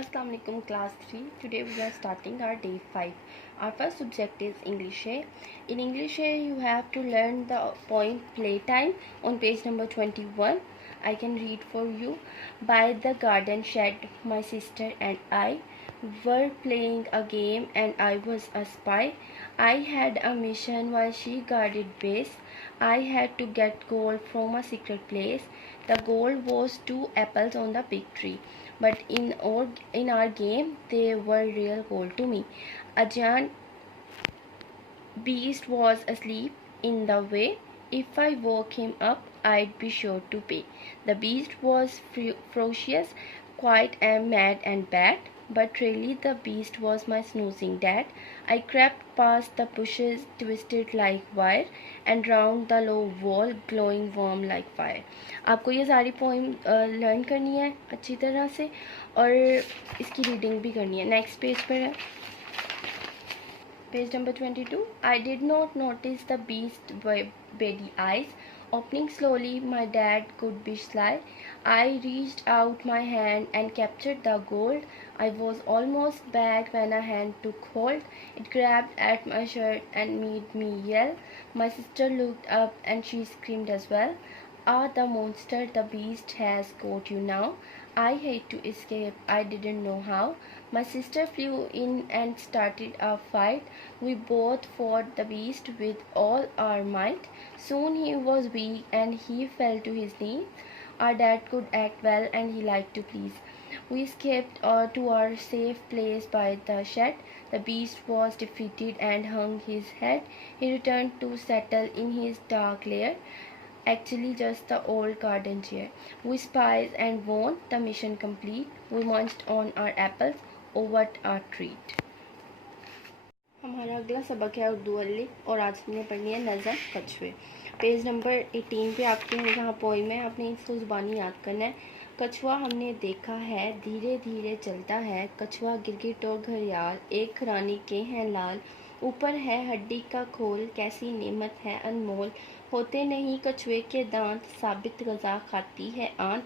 Assalamu alaikum class 3. Today we are starting our day 5. Our first subject is English. In English you have to learn the poem Playtime on page number 21. I can read for you. By the garden shed my sister and I were playing a game and I was a spy. I had a mission while she guarded base. I had to get gold from a secret place. The gold was 2 apples on the big tree, but in our game they were real gold to me. A giant beast was asleep in the way. If I woke him up, I'd be sure to pay. The beast was ferocious, quiet and mad and bad, but really the beast was my snoozing dad. I crept past the bushes, twisted like wire, and round the low wall, glowing warm like fire. आपको ये सारी poem learn करनी है अच्छी तरह से और इसकी रीडिंग भी करनी है. नेक्स्ट पेज पर है, page number 22. I did not notice the beast's beady eyes. Opening slowly, my dad could be sly. I reached out my hand and captured the gold. I was almost back when a hand took hold. It grabbed at my shirt and made me yell. My sister looked up and she screamed as well. Ah, the monster, the beast has got you now. I had to escape, I didn't know how. My sister flew in and started a fight. We both fought the beast with all our might. Soon he was weak and he fell to his knees. Our dad could act well and he liked to please. We escaped to our safe place by the shed. The beast was defeated and hung his head. He returned to settle in his dark lair. Actually just the old garden chair. We spies and won, the mission complete. We munched on our apples, oh what a treat. हमारा अगला सबक है उर्दू वाले और आज हमने पढ़नी है नज़म कछुए. पेज नंबर 18 पे आपके यहाँ पोइम है, आपने इसको ज़ुबानी याद करना है. कछुआ हमने देखा है धीरे धीरे चलता है, कछुआ गिरगिट और घड़ियाल एक रानी के हैं लाल. ऊपर है हड्डी का खोल, कैसी नेमत है अनमोल. होते नहीं कछुए के दांत, साबित गज़ा खाती है आंत.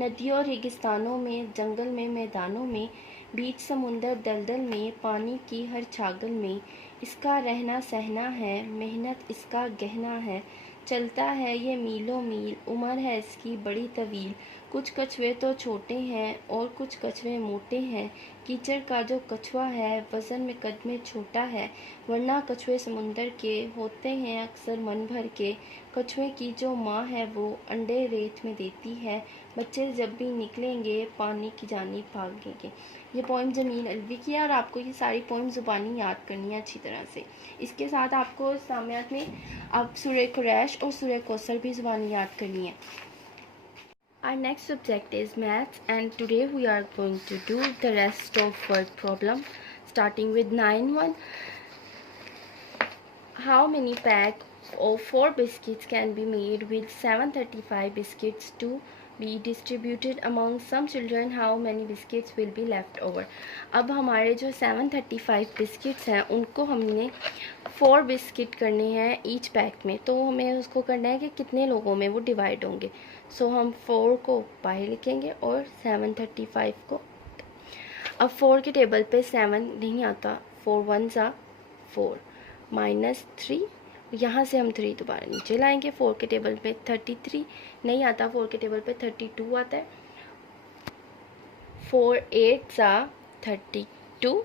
नदियों रेगिस्तानों में, जंगल में, मैदानों में, बीच समुंदर दलदल में, पानी की हर छागल में इसका रहना सहना है, मेहनत इसका गहना है. चलता है ये मीलों मील, उम्र है इसकी बड़ी तवील. कुछ कछुए तो छोटे हैं और कुछ कछुए मोटे हैं. कीचड़ का जो कछुआ है वज़न में कद में छोटा है, वरना कछुए समुंदर के होते हैं अक्सर मन भर के. कछुए की जो माँ है वो अंडे रेत में देती है, बच्चे जब भी निकलेंगे पानी की जानी भागेंगे. ये पोइम जमील अलवी की है और आपको ये सारी पोइम ज़ुबानी याद करनी है अच्छी तरह से. इसके साथ आपको सामयात में आप सूरह कुरैश और सूरह कौसर भी ज़ुबानी याद करनी है. Our next subject is maths and today we are going to do the rest of word problem starting with 9-1. How many pack of 4 biscuits can be made with 735 biscuits to be distributed among some children? How many biscuits will be left over? अब हमारे जो 735 biscuits हैं उनको हमने 4 biscuit करने हैं each pack में, तो हमें उसको करना है कि कितने लोगों में वो डिवाइड होंगे. सो हम 4 को बाहर लिखेंगे और 735 को. अब 4 के टेबल पे 7 नहीं आता, 4 1 सा 4 -3, यहाँ से हम 3 दोबारा नीचे लाएंगे. 4 के टेबल पे 33 नहीं आता, 4 के टेबल पे 32 आता है. 4 8 सा 32,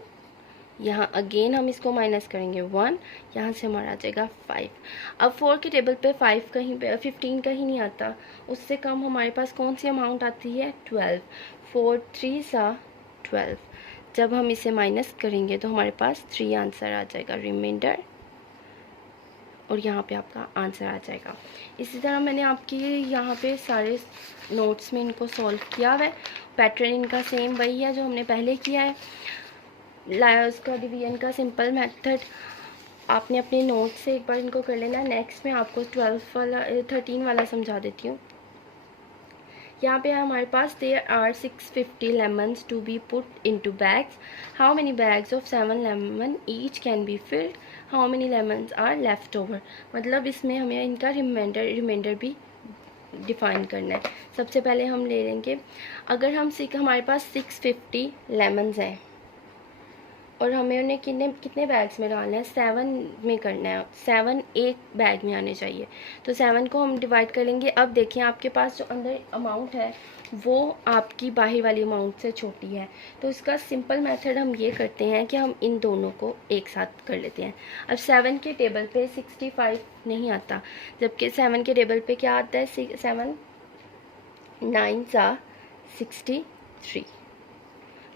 यहाँ अगेन हम इसको माइनस करेंगे 1, यहाँ से हमारा आ जाएगा 5. अब 4 के टेबल पे 5 कहीं पे 15 कहीं नहीं आता, उससे कम हमारे पास कौन सी अमाउंट आती है 12. 4 3 सा 12. जब हम इसे माइनस करेंगे तो हमारे पास 3 आंसर आ जाएगा रिमाइंडर, और यहाँ पे आपका आंसर आ जाएगा. इसी तरह मैंने आपके यहाँ पे सारे नोट्स में इनको सॉल्व किया हुआ है. पैटर्न इनका सेम वही है जो हमने पहले किया है. उसका डिवीजन का सिंपल मेथड आपने अपने नोट से एक बार इनको कर लेना. नेक्स्ट में आपको 13 वाला समझा देती हूँ. यहाँ पे हमारे पास there are 650 lemons to be put into bags. How many bags of 7 lemon each can be filled. How many lemons are left over. मतलब इसमें हमें इनका रिमाइंडर भी डिफ़ाइन करना है। सबसे पहले हम ले लेंगे, अगर हम हमारे पास 650 लेमन्स हैं और हमें उन्हें कितने बैग्स में डालना है, 7 में करना है, 7 एक बैग में आने चाहिए। तो 7 को हम डिवाइड कर लेंगे। अब देखिए आपके पास जो अंदर अमाउंट है वो आपकी बाहर वाली अमाउंट से छोटी है, तो इसका सिंपल मेथड हम ये करते हैं कि हम इन दोनों को एक साथ कर लेते हैं। अब 7 के टेबल पे 65 नहीं आता, जबकि 7 के टेबल पे क्या आता है, 7 9 सा 63,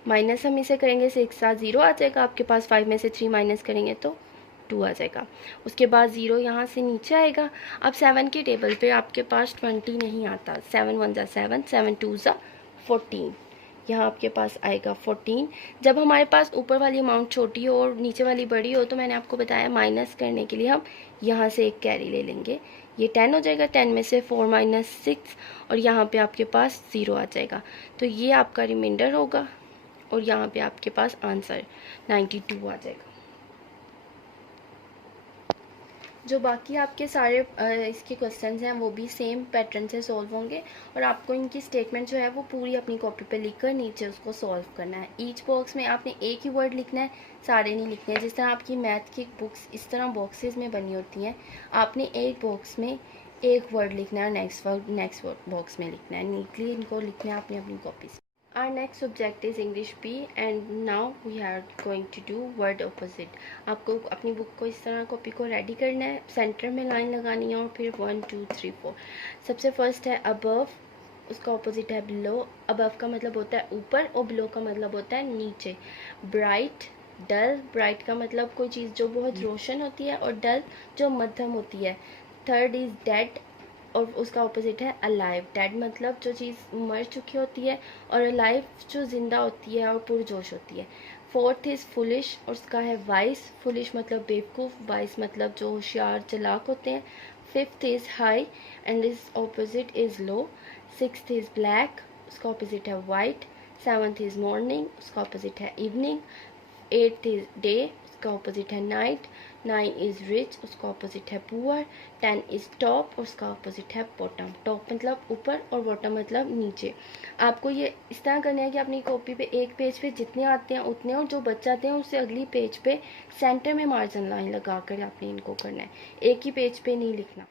माइनस हम इसे करेंगे 6 साथ 0 आ जाएगा आपके पास, 5 में से 3 माइनस करेंगे तो 2 आ जाएगा। उसके बाद 0 यहाँ से नीचे आएगा। अब 7 के टेबल पे आपके पास 20 नहीं आता, 7 1 ज़ा 7, 7 2 ज़ा 14, यहाँ आपके पास आएगा 14। जब हमारे पास ऊपर वाली अमाउंट छोटी हो और नीचे वाली बड़ी हो तो मैंने आपको बताया माइनस करने के लिए हम यहाँ से एक कैरी ले लेंगे, ये 10 हो जाएगा, 10 में से 4 माइनस 6 और यहाँ पे आपके पास 0 आ जाएगा। तो ये आपका रिमाइंडर होगा और यहाँ पे आपके पास आंसर 92 आ जाएगा। जो बाकी आपके सारे इसके क्वेश्चंस हैं वो भी सेम पैटर्न से सॉल्व होंगे और आपको इनकी स्टेटमेंट जो है वो पूरी अपनी कॉपी पे लिखकर नीचे उसको सॉल्व करना है। ईच बॉक्स में आपने एक ही वर्ड लिखना है, सारे नहीं लिखने हैं। जिस तरह आपकी मैथ की बुक्स इस तरह बॉक्सेस में बनी होती हैं, आपने एक बॉक्स में एक वर्ड लिखना है, नेक्स्ट बॉक्स में लिखना है। नीटली इनको लिखना है अपनी अपनी कॉपी से। Our next subject is English B and now we are going to do word opposite। आपको अपनी बुक को इस तरह कॉपी को रेडी करना है, सेंटर में लाइन लगानी है और फिर 1 2 3 4। सबसे फर्स्ट है above, उसका ऑपोजिट है below। above का मतलब होता है ऊपर और below का मतलब होता है नीचे। bright, dull, bright का मतलब कोई चीज़ जो बहुत रोशन होती है और dull जो मध्यम होती है। थर्ड इज़ dead और उसका ऑपोजिट है अलाइव। डेड मतलब जो चीज़ मर चुकी होती है और अलाइव जो ज़िंदा होती है और पुरजोश होती है। फोर्थ इज़ फुलिश और उसका है वाइस। फुलिश मतलब बेवकूफ़, वाइस मतलब जो होशियार चालाक होते हैं। Fifth is high and is opposite is low. Sixth is black, उसका ऑपोजिट है वाइट। सेवन्थ इज़ मॉर्निंग, उसका ऑपोजिट है इवनिंग। एट्थ इज़ डे, उसका ऑपोजिट है नाइट। 9 इज़ रिच, उसका ऑपोजिट है पुअर। 10 इज़ टॉप, उसका ऑपोजिट है बॉटम। टॉप मतलब ऊपर और बॉटम मतलब नीचे। आपको ये इस तरह करना है कि अपनी कॉपी पे एक पेज पे जितने आते हैं उतने, और जो बच जाते हैं उससे अगली पेज पे सेंटर में मार्जिन लाइन लगा कर आपने इनको करना है, एक ही पेज पे नहीं लिखना।